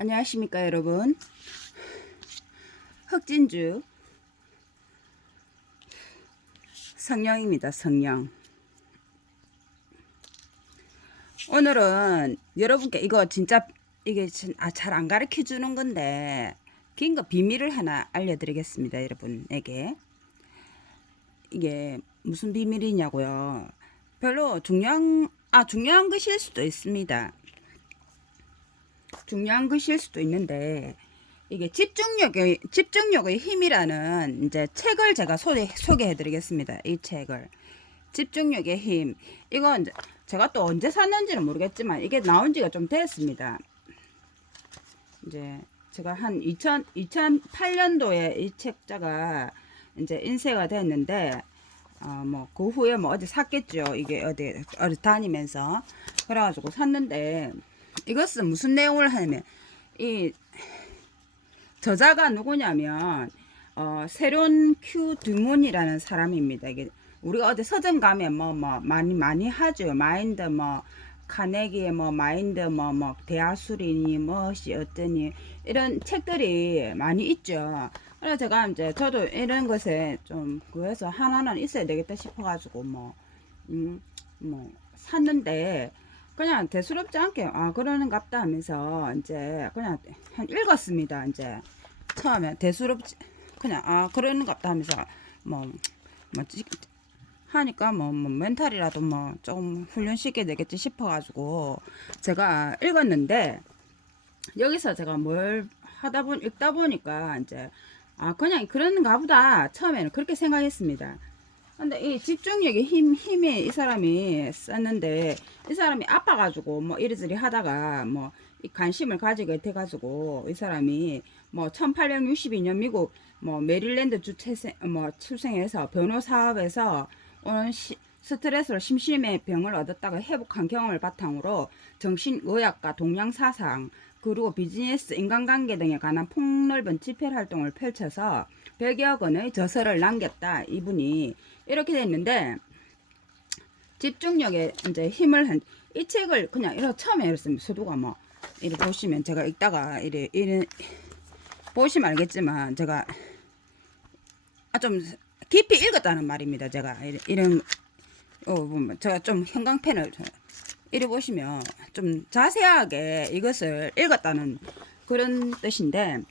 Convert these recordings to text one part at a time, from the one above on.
안녕하십니까 여러분. 흑진주. 성령입니다 성령. 오늘은 여러분께 이거 진짜 이게 아, 잘안 가르쳐 주는 건데 긴 거 비밀을 하나 알려드리겠습니다 여러분에게. 이게 무슨 비밀이냐고요? 별로 중요한 아 중요한 것일 수도 있습니다 중요한 것일 수도 있는데 이게 집중력의 집중력의 힘이라는 이제 책을 제가 소개 소개해 드리겠습니다. 이 책을 집중력의 힘 이건 제가 또 언제 샀는지는 모르겠지만 이게 나온 지가 좀 됐습니다. 이제 제가 한 2000, 2008년도에 이 책자가 이제 인쇄가 됐는데 어 뭐그 후에 뭐 어디 샀겠죠. 이게 어디 어디 다니면서 그래 가지고 샀는데 이것은 무슨 내용을 하냐면 이 저자가 누구냐면 어, 세론 큐 드문이라는 사람입니다. 이게 우리가 어디 서점 가면 뭐뭐 많이 많이 하죠. 마인드 뭐 카네기의 뭐 마인드 뭐뭐 대하수리니 뭐시 어떠니 이런 책들이 많이 있죠. 그래서 제가 이제 저도 이런 것에 좀 그래서 하나는 있어야 되겠다 싶어가지고 뭐 음, 뭐 샀는데 그냥 대수롭지 않게 아 그러는갑다 하면서 이제 그냥 한 읽었습니다 이제 처음에 대수롭지 그냥 아 그러는갑다 하면서 뭐뭐 하니까 뭐, 뭐 멘탈이라도 뭐 조금 훈련시켜야 되겠지 싶어가지고 제가 읽었는데 여기서 제가 뭘 하다 보니 읽다 보니까 이제 아 그냥 그러는가 보다 처음에는 그렇게 생각했습니다. 근데 이 집중력의 힘, 힘이 이 사람이 썼는데 이 사람이 아파가지고 뭐 이리저리 하다가 뭐이 관심을 가지게 돼가지고 이 사람이 뭐 1862년 미국 뭐 메릴랜드 주 태생, 뭐 출생해서 변호 사업에서 오는 시, 스트레스로 심심해 병을 얻었다가 회복한 경험을 바탕으로 정신의학과 동양사상 그리고 비즈니스 인간관계 등에 관한 폭넓은 집필 활동을 펼쳐서 100여 권의 저서를 남겼다. 이분이 이렇게 됐는데 집중력에 이제 힘을 한 이 책을 그냥 이렇게 처음에 이랬습니다. 수도가 뭐 이렇게 보시면 제가 읽다가 이래 이래 보시면 알겠지만 제가 아 좀 깊이 읽었다는 말입니다. 제가 이런 어 보면 제가 좀 형광펜을 이래 보시면 좀 자세하게 이것을 읽었다는 그런 뜻인데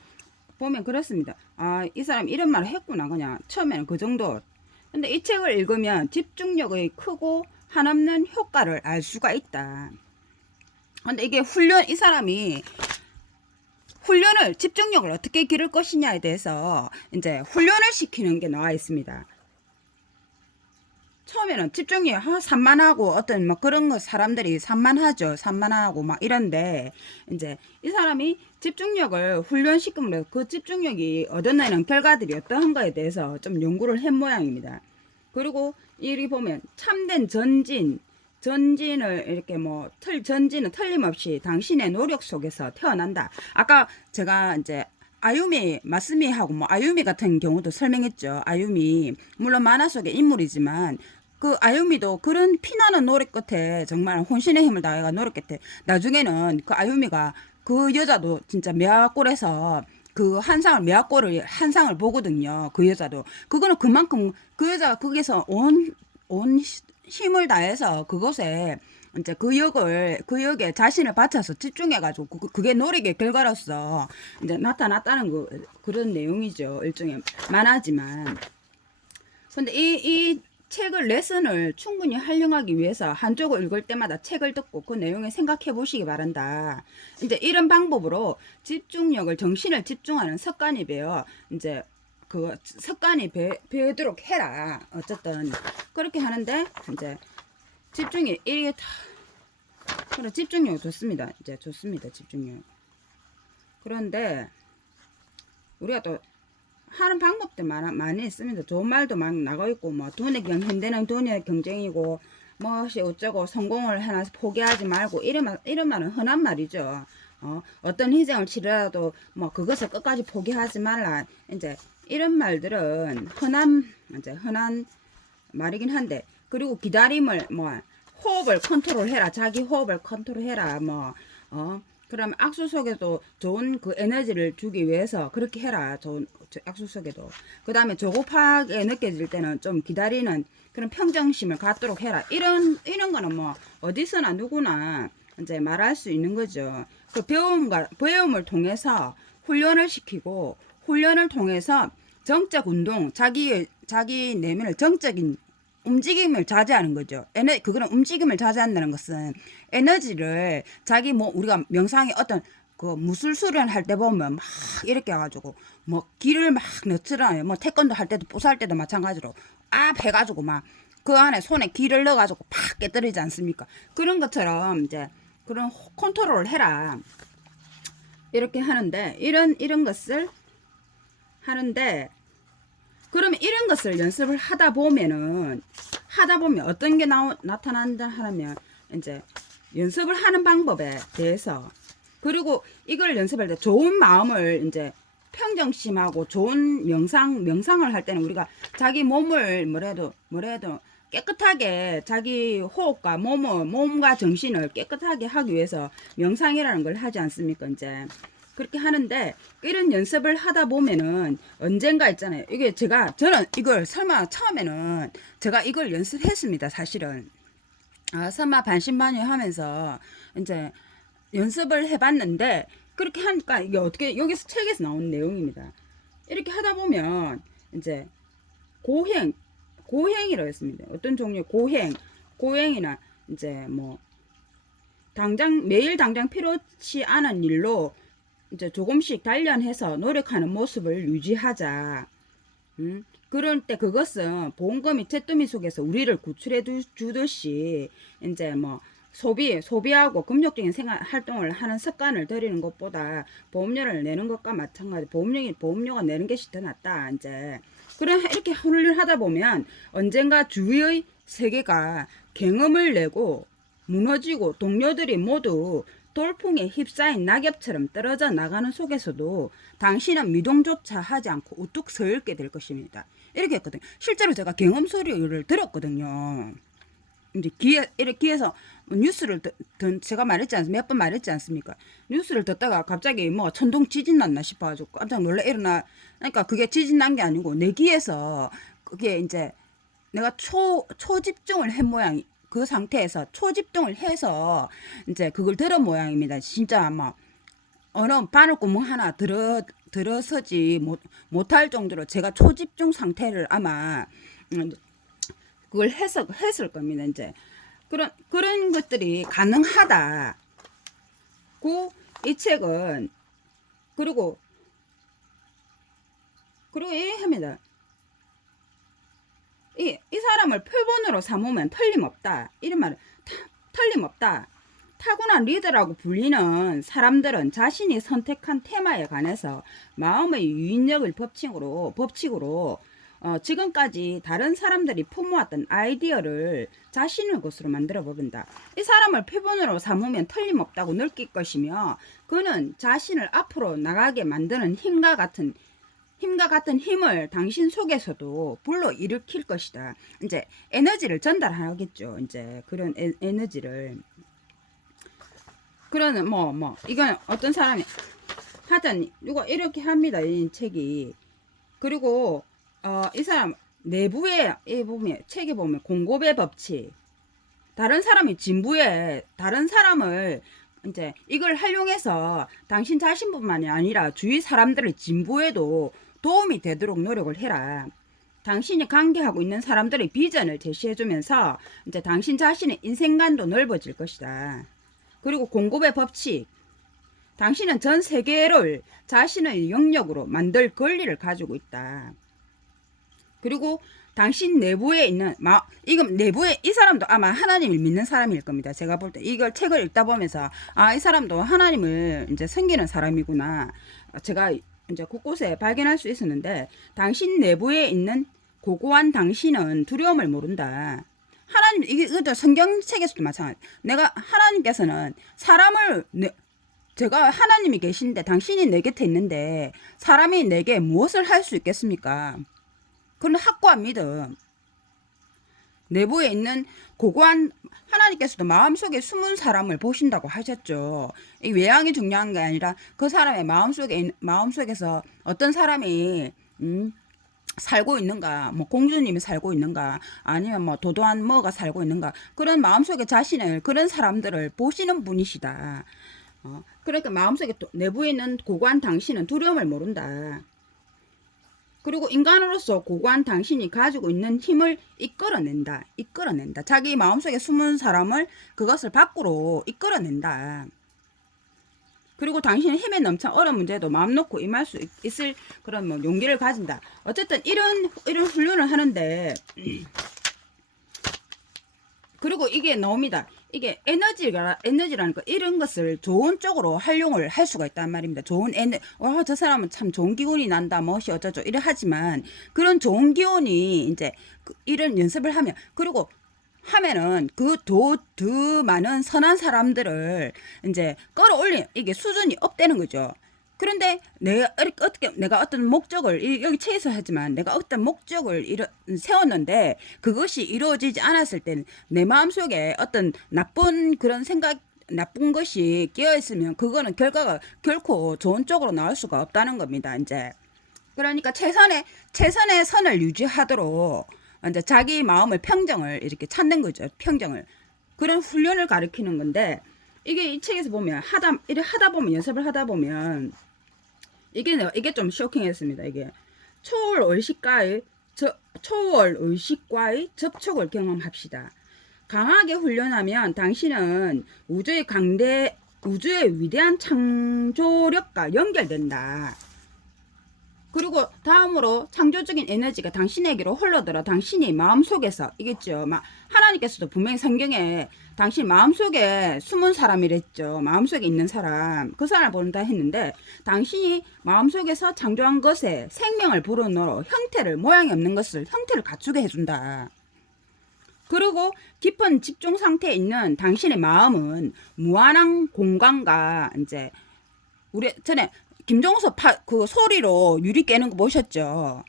보면 그렇습니다. 아, 이 사람 이런 말을 했구나. 그냥 처음에는 그 정도. 근데 이 책을 읽으면 집중력의 크고 한없는 효과를 알 수가 있다. 근데 이게 훈련, 이 사람이 훈련을, 집중력을 어떻게 기를 것이냐에 대해서 이제 훈련을 시키는 게 나와 있습니다. 처음에는 집중력 아, 산만하고 어떤 막 그런 거 사람들이 산만하죠. 산만하고 막 이런데 이제 이 사람이 집중력을 훈련시키면 그 집중력이 얻어내는 결과들이 어떠한 거에 대해서 좀 연구를 한 모양입니다. 그리고 이리 보면 참된 전진 전진을 이렇게 뭐 틀 전진은 틀림없이 당신의 노력 속에서 태어난다. 아까 제가 이제 아유미 마스미하고 뭐 아유미 같은 경우도 설명했죠. 아유미 물론 만화 속의 인물이지만 그 아유미도 그런 피나는 노력 끝에 정말 혼신의 힘을 다해가 노력 끝에 나중에는 그 아유미가 그 여자도 진짜 매화골에서 그 한상을 매화골을 한상을 보거든요. 그 여자도 그거는 그만큼 그 여자가 거기서 온 온 힘을 다해서 그곳에 이제 그 역을 그 역에 자신을 바쳐서 집중해가지고 그, 그게 노력의 결과로서 이제 나타났다는 그 그런 내용이죠 일종의 만화지만 근데 이, 이 책을 레슨을 충분히 활용하기 위해서 한쪽을 읽을 때마다 책을 듣고 그 내용을 생각해 보시기 바란다. 이제 이런 방법으로 집중력을 정신을 집중하는 습관이 배어 이제 그 습관이 배, 배도록 해라. 어쨌든 그렇게 하는데 이제 집중이 이게 다 그래 집중력 좋습니다. 이제 좋습니다. 집중력. 그런데 우리가 또 하는 방법도 많아, 많이 있습니다. 좋은 말도 막 나가 있고, 뭐, 돈의 경, 현대는 돈의 경쟁이고, 뭐시 어쩌고, 성공을 하나 포기하지 말고, 이런 말, 이런 말은 흔한 말이죠. 어, 어떤 희생을 치르라도, 뭐, 그것을 끝까지 포기하지 말라. 이제, 이런 말들은 흔한, 이제, 흔한 말이긴 한데, 그리고 기다림을, 뭐, 호흡을 컨트롤 해라. 자기 호흡을 컨트롤 해라. 뭐, 어, 그럼 악수 속에도 좋은 그 에너지를 주기 위해서 그렇게 해라. 좋은 저 악수 속에도. 그 다음에 조급하게 느껴질 때는 좀 기다리는 그런 평정심을 갖도록 해라. 이런, 이런 거는 뭐 어디서나 누구나 이제 말할 수 있는 거죠. 그 배움과, 배움을 통해서 훈련을 시키고 훈련을 통해서 정적 운동, 자기, 자기 내면을 정적인 움직임을 자제하는 거죠. 에너 그거는 움직임을 자제한다는 것은 에너지를 자기 뭐 우리가 명상에 어떤 그 무술 수련할 때 보면 막 이렇게 해가지고 뭐 기를 막 넣잖아요. 뭐 태권도 할 때도 부사할 때도 마찬가지로 압 해가지고 막 그 안에 손에 기를 넣어가지고 팍 깨뜨리지 않습니까? 그런 것처럼 이제 그런 호- 컨트롤을 해라. 이렇게 하는데 이런 이런 것을 하는데 그러면 이런 것을 연습을 하다 보면은 하다 보면 어떤 게 나오, 나타난다 하면 이제 연습을 하는 방법에 대해서 그리고 이걸 연습할 때 좋은 마음을 이제 평정심하고 좋은 명상 명상을 할 때는 우리가 자기 몸을 뭐래도 뭐래도 깨끗하게 자기 호흡과 몸을 몸과 정신을 깨끗하게 하기 위해서 명상이라는 걸 하지 않습니까 이제 그렇게 하는데 이런 연습을 하다 보면은 언젠가 있잖아요. 이게 제가 저는 이걸 설마 처음에는 제가 이걸 연습했습니다. 사실은 아 설마 반신반의 하면서 이제 연습을 해봤는데 그렇게 하니까 이게 어떻게 여기서 책에서 나온 내용입니다. 이렇게 하다 보면 이제 고행 고행이라고 했습니다. 어떤 종류의 고행 고행이나 이제 뭐 당장 매일 당장 필요치 않은 일로 이제 조금씩 단련해서 노력하는 모습을 유지하자. 음? 그럴 때 그것은 보험금이 채ตุ미 속에서 우리를 구출해 두- 주듯이 이제 뭐 소비 소비하고 금욕적인 생활 활동을 하는 습관을 들이는 것보다 보험료를 내는 것과 마찬가지 보험료이 보험료가 내는 것이 더 낫다 이제 그런 이렇게 훈련하다 보면 언젠가 주위의 세계가 경험을 내고 무너지고 동료들이 모두 돌풍에 휩싸인 낙엽처럼 떨어져 나가는 속에서도 당신은 미동조차 하지 않고 우뚝 서 있게 될 것입니다. 이렇게 했거든요. 실제로 제가 경험 소리를 들었거든요. 이제 귀에 이렇게 귀에서 뉴스를 듣, 듣- 제가 말했지 않습니까? 몇 번 말했지 않습니까? 뉴스를 듣다가 갑자기 뭐 천둥 지진 났나 싶어가지고 깜짝 놀라 일어나. 그러니까 그게 지진 난 게 아니고 내 귀에서 그게 이제 내가 초 초집중을 한 모양 그 상태에서 초집중을 해서 이제 그걸 들은 모양입니다. 진짜 아마 어느 바늘구멍 하나 들어 들어서지 못 못할 정도로 제가 초집중 상태를 아마 음, 그걸 해서 했을 겁니다. 이제 그런 그런 것들이 가능하다. 고 이 책은 그리고 그리고 이 합니다. 이, 이 사람을 표본으로 삼으면 틀림없다. 이런 말은 타, 틀림없다. 타고난 리더라고 불리는 사람들은 자신이 선택한 테마에 관해서 마음의 유인력을 법칙으로 법칙으로 어, 지금까지 다른 사람들이 품어왔던 아이디어를 자신의 것으로 만들어 버린다. 이 사람을 표본으로 삼으면 틀림없다고 느낄 것이며 그는 자신을 앞으로 나가게 만드는 힘과 같은 힘과 같은 힘을 당신 속에서도 불러 일으킬 것이다. 이제 에너지를 전달하겠죠. 이제 그런 에, 에너지를 그러는 뭐뭐 이건 어떤 사람이 하여튼 이거 이렇게 합니다. 이 책이 그리고 어 이 사람 내부에 이 보면 책에 보면 공급의 법칙 다른 사람이 진부에 다른 사람을 이제 이걸 활용해서 당신 자신뿐만이 아니라 주위 사람들의 진부에도 도움이 되도록 노력을 해라. 당신이 관계하고 있는 사람들의 비전을 제시해주면서 이제 당신 자신의 인생관도 넓어질 것이다. 그리고 공급의 법칙. 당신은 전 세계를 자신의 영역으로 만들 권리를 가지고 있다. 그리고 당신 내부에 있는 마 이건 내부에 이 사람도 아마 하나님을 믿는 사람일 겁니다. 제가 볼 때 이걸 책을 읽다 보면서 아 이 사람도 하나님을 이제 섬기는 사람이구나. 제가 이제 곳곳에 발견할 수 있었는데 당신 내부에 있는 고고한 당신은 두려움을 모른다. 하나님 이게 이것도 성경 책에서도 마찬가지. 내가 하나님께서는 사람을 내, 제가 하나님이 계신데 당신이 내 곁에 있는데 사람이 내게 무엇을 할 수 있겠습니까? 그건 확고한 믿음. 내부에 있는 고고한 하나님께서도 마음속에 숨은 사람을 보신다고 하셨죠. 이 외양이 중요한 게 아니라 그 사람의 마음속에 있- 마음속에서 어떤 사람이 음 살고 있는가, 뭐 공주님이 살고 있는가, 아니면 뭐 도도한 뭐가 살고 있는가 그런 마음속에 자신을 그런 사람들을 보시는 분이시다. 어, 그러니까 마음속에 또 내부에 있는 고고한 당신은 두려움을 모른다. 그리고 인간으로서 고고한 당신이 가지고 있는 힘을 이끌어낸다. 이끌어낸다. 자기 마음속에 숨은 사람을 그것을 밖으로 이끌어낸다. 그리고 당신은 힘에 넘쳐 어려운 문제도 마음 놓고 임할 수 있- 있을 그런 뭐 용기를 가진다. 어쨌든 이런 이런 훈련을 하는데 그리고 이게 나옵니다. 이게 에너지가 에너지라는 거 이런 것을 좋은 쪽으로 활용을 할 수가 있단 말입니다. 좋은 에너 와저 사람은 참 좋은 기운이 난다 멋이 어쩌죠 이래 하지만 그런 좋은 기운이 이제 그 이런 연습을 하면 그리고 하면은 그더더 많은 선한 사람들을 이제 끌어올린 이게 수준이 업되는 거죠. 그런데 내가 어떻게 내가 어떤 목적을 이- 여기 책에서 하지만 내가 어떤 목적을 이루, 세웠는데 그것이 이루어지지 않았을 때는 내 마음속에 어떤 나쁜 그런 생각 나쁜 것이 끼어 있으면 그거는 결과가 결코 좋은 쪽으로 나올 수가 없다는 겁니다. 이제 그러니까 최선의 최선의 선을 유지하도록 이제 자기 마음을 평정을 이렇게 찾는 거죠. 평정을 그런 훈련을 가리키는 건데 이게 이 책에서 보면 하다 이래 하다 보면 연습을 하다 보면 이게 이게 좀 쇼킹했습니다. 이게 초월 의식과의 저, 초월 의식과의 접촉을 경험합시다. 강하게 훈련하면 당신은 우주의 강대 우주의 위대한 창조력과 연결된다. 그리고 다음으로 창조적인 에너지가 당신에게로 흘러들어 당신이 마음속에서 이겠죠. 막 하나님께서도 분명히 성경에 당신 마음속에 숨은 사람이랬죠. 마음속에 있는 사람. 그 사람을 본다 했는데 당신이 마음속에서 창조한 것에 생명을 불어넣어 형태를 모양이 없는 것을 형태를 갖추게 해준다. 그리고 깊은 집중 상태에 있는 당신의 마음은 무한한 공간과 이제 우리 전에 김종서 파, 그 소리로 유리 깨는 거 보셨죠?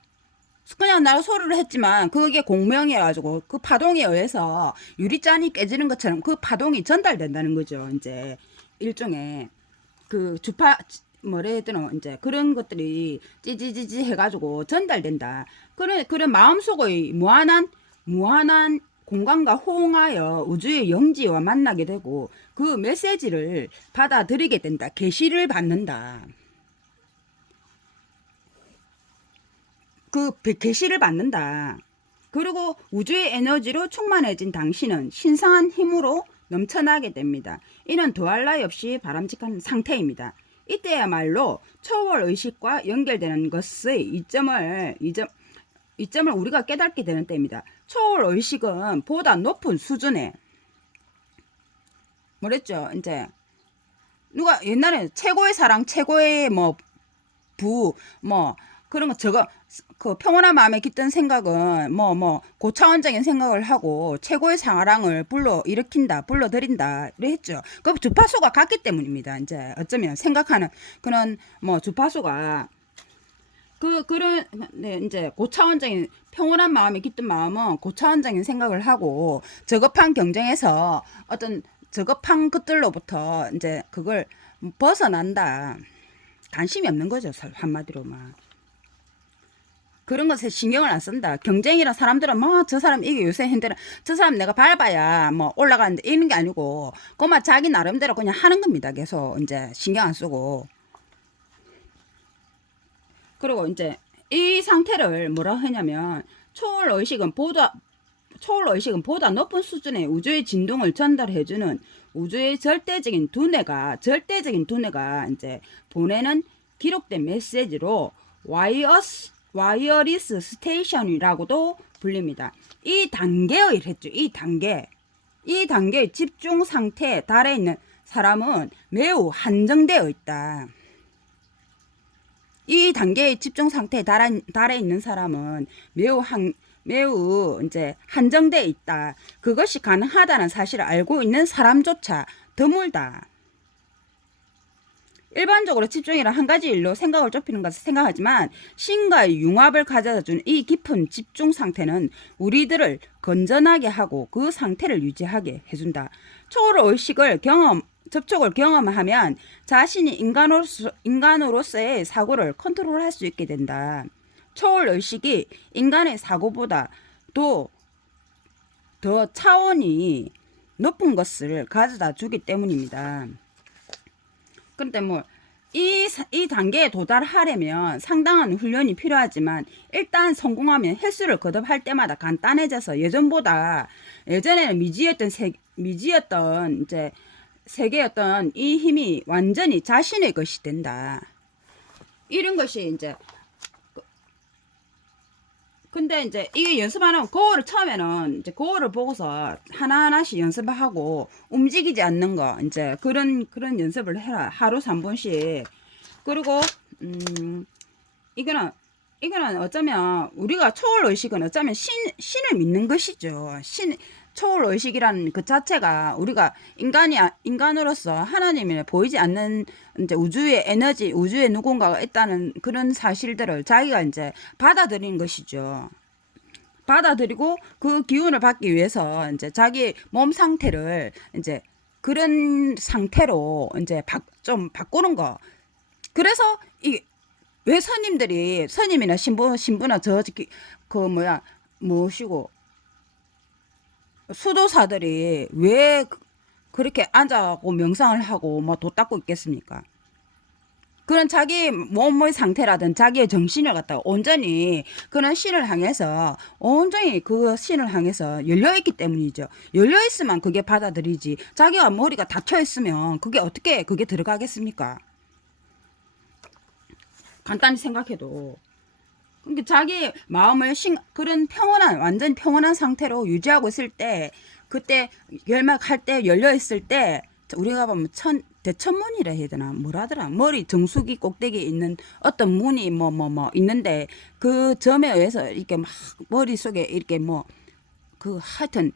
그냥 나로 소리를 했지만 그게 공명이어가지고 그 파동에 의해서 유리잔이 깨지는 것처럼 그 파동이 전달된다는 거죠. 이제 일종의 그 주파 뭐래 해야 되나 이제 그런 것들이 찌지지지 해가지고 전달된다. 그런 그런 마음속의 무한한 무한한 공간과 호응하여 우주의 영지와 만나게 되고 그 메시지를 받아들이게 된다. 계시를 받는다. 그 계시를 받는다. 그리고 우주의 에너지로 충만해진 당신은 신성한 힘으로 넘쳐나게 됩니다. 이는 더할 나위 없이 바람직한 상태입니다. 이때야말로 초월 의식과 연결되는 것의 이점을 이점 이점을 우리가 깨닫게 되는 때입니다. 초월 의식은 보다 높은 수준의 뭐랬죠? 이제 누가 옛날에 최고의 사랑, 최고의 뭐 부, 뭐 그런 거 저거 그 평온한 마음에 깃든 생각은 뭐뭐 고차원적인 생각을 하고 최고의 사랑을 불러 일으킨다, 불러들인다 이래 했죠. 그 주파수가 같기 때문입니다. 이제 어쩌면 생각하는 그런 뭐 주파수가 그 그런 네 이제 고차원적인 평온한 마음에 깃든 마음은 고차원적인 생각을 하고 저급한 경쟁에서 어떤 저급한 것들로부터 이제 그걸 벗어난다. 관심이 없는 거죠 사- 한마디로 막 그런 것에 신경을 안 쓴다. 경쟁이란 사람들은 뭐 저 사람 이게 요새 현대는 저 사람 내가 밟아야 뭐 올라가는데 이런 게 아니고 그만 자기 나름대로 그냥 하는 겁니다. 계속 이제 신경 안 쓰고. 그리고 이제 이 상태를 뭐라 하냐면 초월 의식은 보다 초월 의식은 보다 높은 수준의 우주의 진동을 전달해주는 우주의 절대적인 두뇌가 절대적인 두뇌가 이제 보내는 기록된 메시지로 와이어스 와이어리스 스테이션이라고도 불립니다. 이 단계의 했죠. 이 단계 이 단계의 집중 상태에 달해 있는 사람은 매우 한정되어 있다. 이 단계의 집중 상태에 달해, 달해 있는 사람은 매우 한, 매우 이제 한정돼 있다. 그것이 가능하다는 사실을 알고 있는 사람조차 드물다. 일반적으로 집중이란 한 가지 일로 생각을 좁히는 것을 생각하지만 신과의 융합을 가져다 준 이 깊은 집중 상태는 우리들을 건전하게 하고 그 상태를 유지하게 해준다. 초월 의식을 경험 접촉을 경험하면 자신이 인간으로서, 인간으로서의 사고를 컨트롤할 수 있게 된다. 초월 의식이 인간의 사고보다 또 더 차원이 높은 것을 가져다 주기 때문입니다. 그런데 뭐, 이, 사- 이 단계에 도달하려면 상당한 훈련이 필요하지만 일단 성공하면 횟수를 거듭할 때마다 간단해져서 예전보다 예전에는 미지였던 세, 미지였던 이제 세계였던 이 힘이 완전히 자신의 것이 된다. 이런 것이 이제 근데 이제 이게 연습 안 하면 거울을 처음에는 이제 거울을 보고서 하나하나씩 연습을 하고 움직이지 않는 거 이제 그런 그런 연습을 해라. 하루 3분씩. 그리고 음 이거는 이거는 어쩌면 우리가 초월 의식은 어쩌면 신 신을 믿는 것이죠. 신 초월 의식이라는 그 자체가 우리가 인간이 아- 인간으로서 하나님이 보이지 않는 이제 우주의 에너지 우주에 누군가가 있다는 그런 사실들을 자기가 이제 받아들이는 것이죠. 받아들이고 그 기운을 받기 위해서 이제 자기 몸 상태를 이제 그런 상태로 이제 바, 좀 바꾸는 거. 그래서 이왜 스님들이 스님이나 신부 신부나 저 그 뭐야 무엇이고 수도사들이 왜 그- 그렇게 앉아고 명상을 하고 뭐도 닦고 있겠습니까? 그런 자기 몸의 상태라든 자기의 정신을 갖다가 온전히 그런 신을 향해서 온전히 그 신을 향해서 열려 있기 때문이죠. 열려 있으면 그게 받아들이지. 자기가 머리가 닫혀 있으면 그게 어떻게 그게 들어가겠습니까? 간단히 생각해도. 그러니까 자기 마음을 신, 그런 평온한 완전 평온한 상태로 유지하고 있을 때 그때 열막할 때 열려 있을 때 우리가 보면 천 대천문이라 해야 되나? 뭐라더라? 머리 정수기 꼭대기에 있는 어떤 문이 뭐 뭐뭐 있는데 그 점에 의해서 이렇게 막 머릿속에 이렇게 뭐 그 하여튼